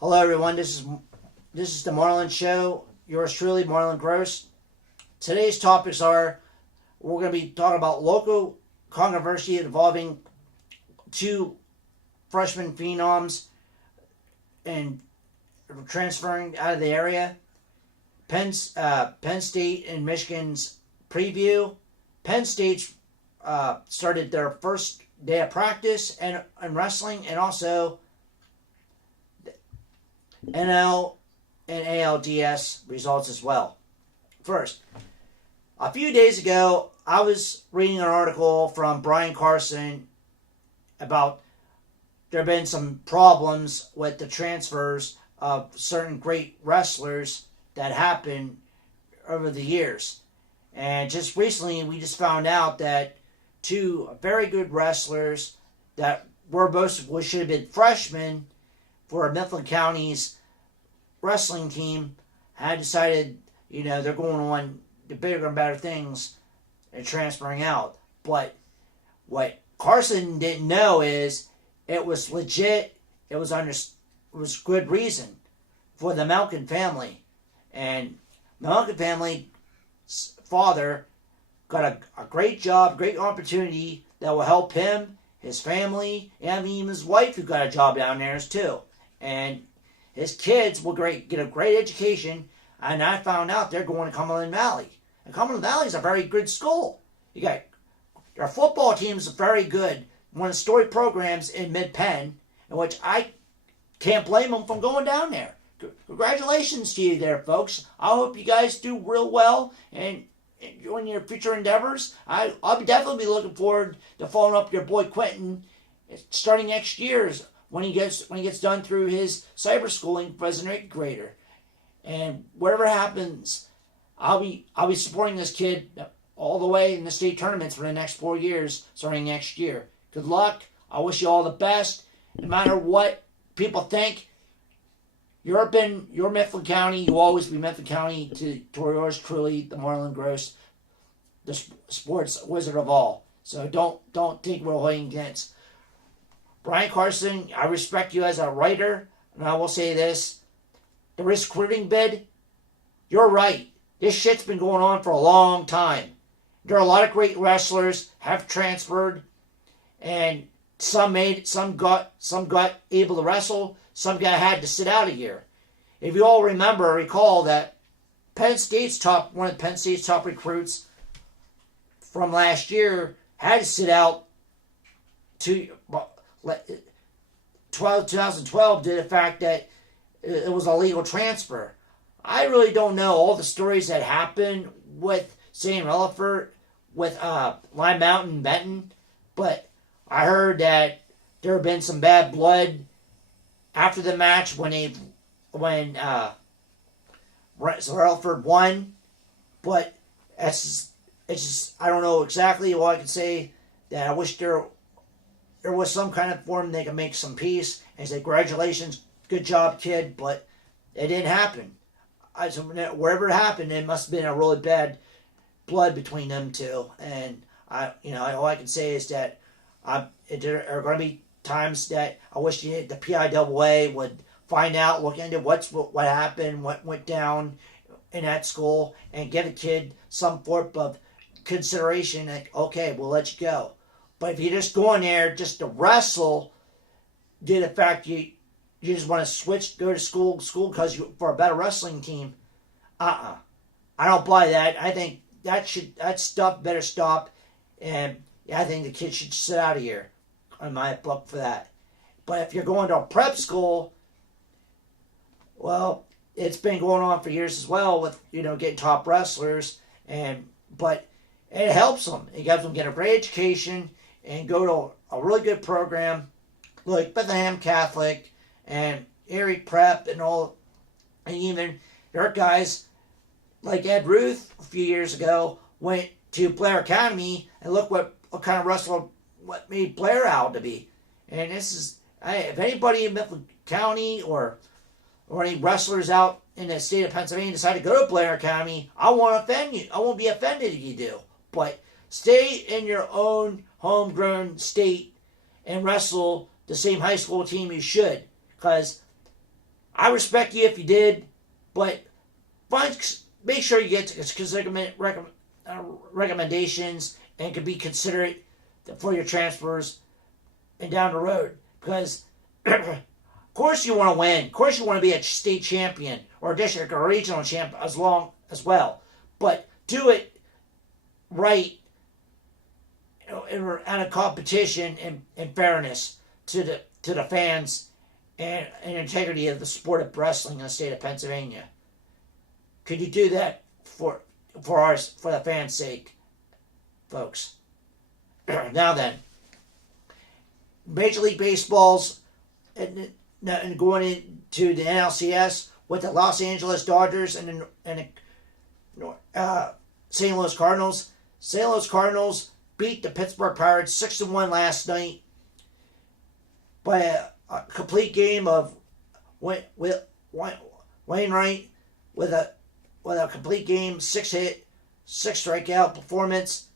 Hello, everyone. This is the Marlin Show. Yours truly, Marlin Gross. Today's topics are: we're going to be talking about local controversy involving two freshman phenoms and transferring out of the area. Penn State and Michigan's preview. Penn State started their first day of practice and wrestling, and also NL and ALDS results as well. First, a few days ago, I was reading an article from Brian Carson about there have been some problems with the transfers of certain great wrestlers that happened over the years. And just recently, we just found out that two very good wrestlers that should have been freshmen for Mifflin County's wrestling team had decided, they're going on to bigger and better things and transferring out. But what Carson didn't know is it was legit. It was good reason for the Malkin family. And the Malkin family's father got a great job, great opportunity that will help him, his family, and even his wife, who got a job down there too. And his kids will get a great education. And I found out they're going to Cumberland Valley. And Cumberland Valley is a very good school. You got their football team is very good. One of the storied programs in Mid-Penn, in which I can't blame them from going down there. Congratulations to you there, folks. I hope you guys do real well and in your future endeavors. I'll definitely be looking forward to following up your boy Quentin starting next year when he gets done through his cyber schooling as an 8th grader. And whatever happens, I'll be supporting this kid all the way in the state tournaments for the next 4 years, starting next year. Good luck. I wish you all the best. No matter what people think, you're Mifflin County. You will always be Mifflin County to yours truly, the Marlin Gross, the sports wizard of all. So don't think we're holding against Brian Carson. I respect you as a writer, and I will say this: the risk quitting bid. You're right. This shit's been going on for a long time. There are a lot of great wrestlers have transferred, and some got able to wrestle. Some guy had to sit out a year. If you all recall that one of Penn State's top recruits from last year had to sit out 2012 due to the fact that it was a legal transfer. I really don't know all the stories that happened with St. Relaford, with Lime Mountain, Benton, but I heard that there had been some bad blood after the match when Relaford won, but it's just I don't know exactly. All I can say that I wish there was some kind of form they could make some peace and say congratulations, good job, kid, but it didn't happen. Wherever it happened, it must have been a really bad blood between them two, and all I can say is that there are going to be times that I wish the PIAA would find out, look into what happened, what went down in that school, and give a kid some form of consideration. Like, okay, we'll let you go. But if you're just going there just to wrestle, due to the fact you just want to go to school because for a better wrestling team, I don't buy that. I think that stuff better stop, and I think the kid should sit out of here on my book for that. But if you're going to a prep school, well, it's been going on for years as well with getting top wrestlers, but it helps them. It helps them get a great education and go to a really good program like Bethlehem Catholic and Erie Prep and all, and even there are guys like Ed Ruth a few years ago went to Blair Academy, and look what kind of wrestler what made Blair out to be. And this is, if anybody in Mifflin County or any wrestlers out in the state of Pennsylvania decide to go to Blair Academy, I won't offend you. I won't be offended if you do. But stay in your own homegrown state and wrestle the same high school team you should. Because I respect you if you did, but make sure you get to recommendations and can be considerate for your transfers and down the road. Because, of course, you want to win. Of course, you want to be a state champion or a district or a regional champion as well. But do it right and a competition and fairness to the fans and integrity of the sport of wrestling in the state of Pennsylvania. Could you do that for the fans' sake, folks? Now then, Major League Baseball's and going into the NLCS with the Los Angeles Dodgers and St. Louis Cardinals. St. Louis Cardinals beat the Pittsburgh Pirates 6-1 last night by a complete game of Wainwright with a complete game, 6-hit, 6-strikeout performance.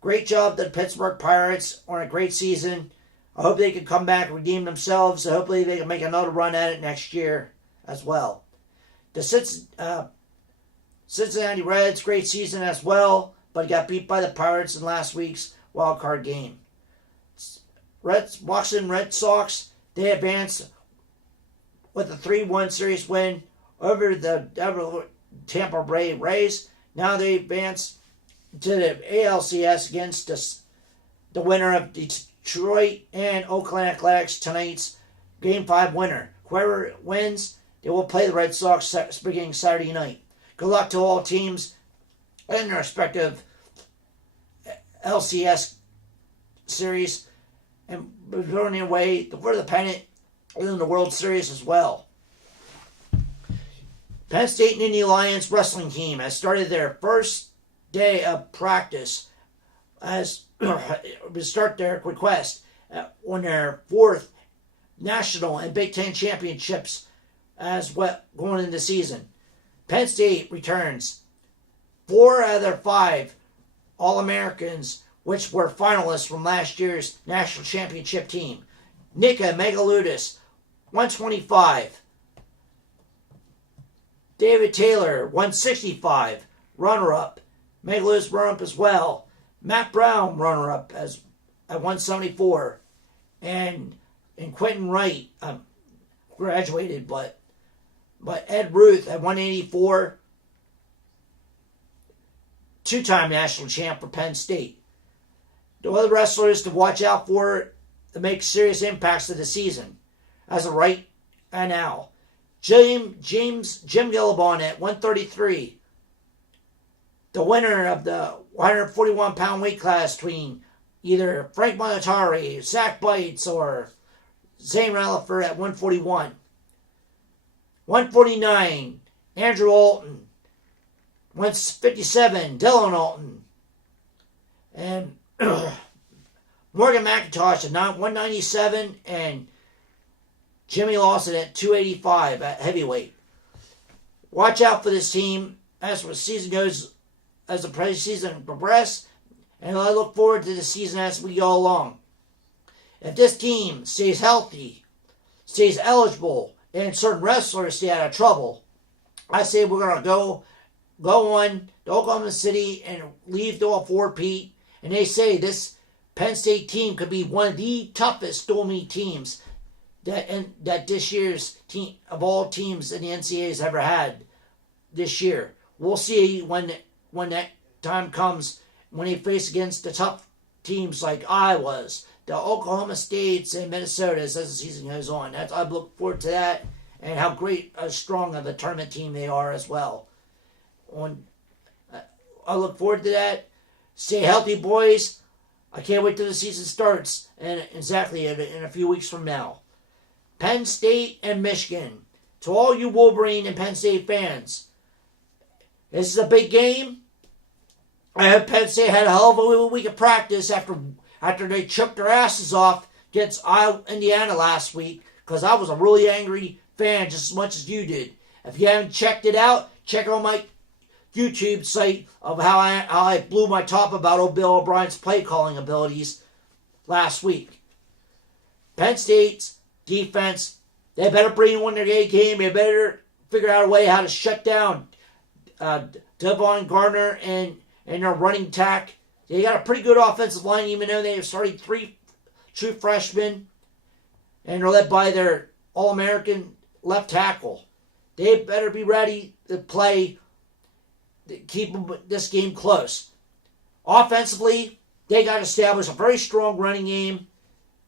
Great job to the Pittsburgh Pirates on a great season. I hope they can come back and redeem themselves. So hopefully they can make another run at it next year as well. The Cincinnati Reds, great season as well, but got beat by the Pirates in last week's wild card game. Washington Red Sox, they advanced with a 3-1 series win over the Tampa Bay Rays. Now they advance to the ALCS against the winner of Detroit and Oakland Athletics tonight's Game 5 winner. Whoever wins, they will play the Red Sox beginning Saturday night. Good luck to all teams in their respective LCS series and on their way for the pennant and in the World Series as well. Penn State and Indy Lions wrestling team has started their first day of practice as to start their request on their 4th national and Big Ten championships as well going into the season. Penn State returns 4 out of their 5 All-Americans, which were finalists from last year's national championship team. Nika Megaludis, 125. David Taylor, 165, runner-up. Megaludis runner-up as well. Matt Brown, runner-up at 174. And Quentin Wright, graduated, but Ed Ruth at 184. 2-time national champ for Penn State. The other wrestlers to watch out for to make serious impacts to the season as of right now. Jim Gillibon at 133. The winner of the 141-pound weight class between either Frank Monetari, Zach Bites, or Zane Ralliford at 141. 149, Andrew Alton. 157, Dylan Alton. And Morgan McIntosh at 197, and Jimmy Lawson at 285 at heavyweight. Watch out for this team as the season goes, as the preseason progresses, and I look forward to the season as we go along. If this team stays healthy, stays eligible, and certain wrestlers stay out of trouble, I say we're going to go on to Oklahoma City and leave to a 4-peat, and they say this Penn State team could be one of the toughest stormy teams that this year's team of all teams in the NCAA has ever had this year. We'll see when that time comes when they face against the tough teams like Iowa's, the Oklahoma States, and Minnesotas as the season goes on. I look forward to that and how strong of a tournament team they are as well. I look forward to that. Stay healthy, boys. I can't wait till the season starts in a few weeks from now. Penn State and Michigan. To all you Wolverine and Penn State fans, this is a big game. I hope Penn State had a hell of a week of practice after they choked their asses off against Indiana last week, because I was a really angry fan just as much as you did. If you haven't checked it out, check it on my YouTube site of how I blew my top about old Bill O'Brien's play calling abilities last week. Penn State's defense, They better bring on their A game. They better figure out a way how to shut down Devon Gardner and their running attack. They got a pretty good offensive line, even though they have started 3 true freshmen, and they're led by their All-American left tackle. They better be ready to play, to keep this game close. Offensively, they got to establish a very strong running game,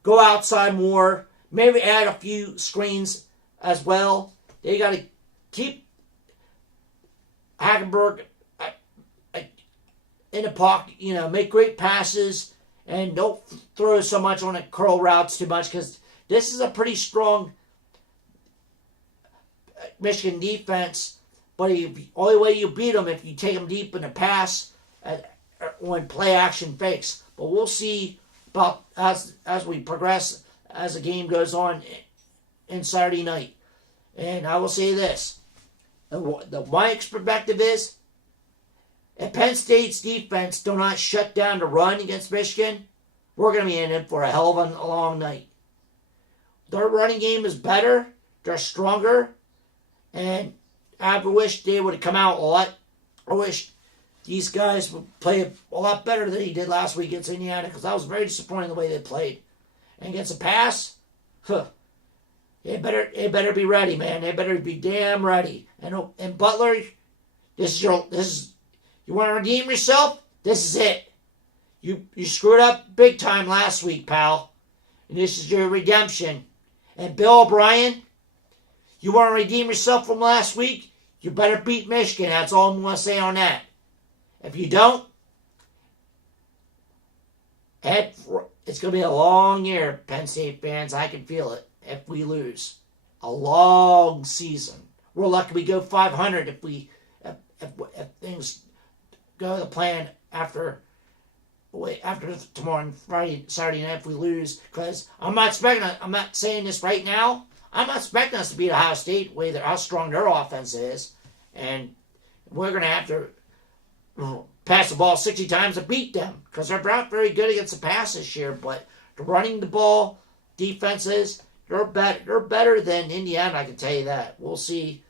go outside more, maybe add a few screens as well. They got to keep Hackenberg in the pocket, make great passes, and don't throw so much on the curl routes too much, because this is a pretty strong Michigan defense. But the only way you beat them if you take them deep in the pass when play action fakes. But we'll see about as we progress, as the game goes on in Saturday night. And I will say this. My perspective is, if Penn State's defense do not shut down the run against Michigan, we're going to be in it for a hell of a long night. Their running game is better. They're stronger. And I wish they would have come out a lot. I wish these guys would play a lot better than he did last week against Indiana, because I was very disappointed in the way they played. And against the pass, they better be ready, man. They better be damn ready. And Butler, you want to redeem yourself? This is it. You screwed up big time last week, pal. And this is your redemption. And Bill O'Brien, you want to redeem yourself from last week? You better beat Michigan. That's all I'm going to say on that. If you don't, it's going to be a long year, Penn State fans. I can feel it if we lose. A long season. We're lucky we go 500 if things go the plan after tomorrow and Friday, Saturday night if we lose. Because I'm not saying this right now. I'm not expecting us to beat Ohio State with how strong their offense is. And we're going to have to pass the ball 60 times to beat them, because they're not very good against the pass this year. But the running the ball defenses, they're better than Indiana, I can tell you that. We'll see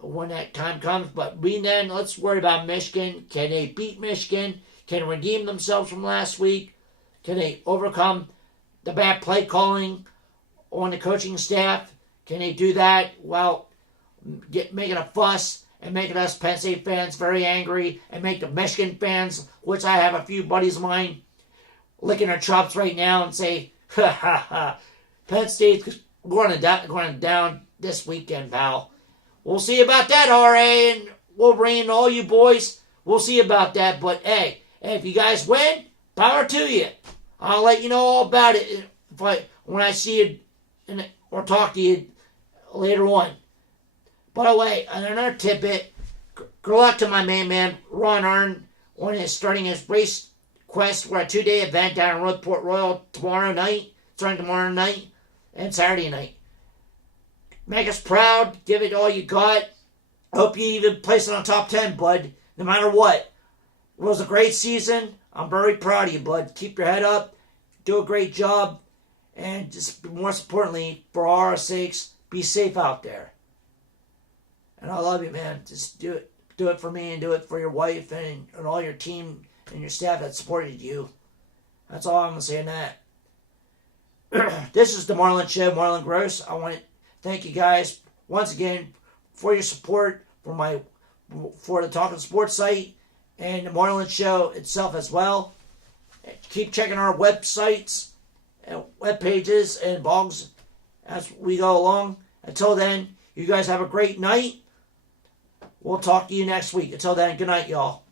when that time comes. But then, let's worry about Michigan. Can they beat Michigan? Can they redeem themselves from last week? Can they overcome the bad play calling on the coaching staff? Can they do that while making a fuss and making us Penn State fans very angry, and make the Michigan fans, which I have a few buddies of mine, licking their chops right now and say, ha ha ha, Penn State's going down this weekend, pal. We'll see about that, RA and Wolverine and all you boys. We'll see about that. But hey, if you guys win, power to you. I'll let you know all about it when I see you or talk to you later on. By the way, another tidbit. Good luck to my main man, Ron Arn, on his starting his race quest for a 2-day event down in Roadport Royal starting tomorrow night and Saturday night. Make us proud. Give it all you got. Hope you even place it on top 10, bud. No matter what. It was a great season. I'm very proud of you, bud. Keep your head up. Do a great job. And just most importantly, for our sakes, be safe out there. And I love you, man. Just do it. Do it for me, and do it for your wife and all your team and your staff that supported you. That's all I'm going to say on that. This is the Marlin Show, Marlin Gross. I want to thank you guys once again for your support for the Talking Sports site and the Marlin Show itself as well. Keep checking our websites and web pages and blogs as we go along. Until then, you guys have a great night. We'll talk to you next week. Until then, good night, y'all.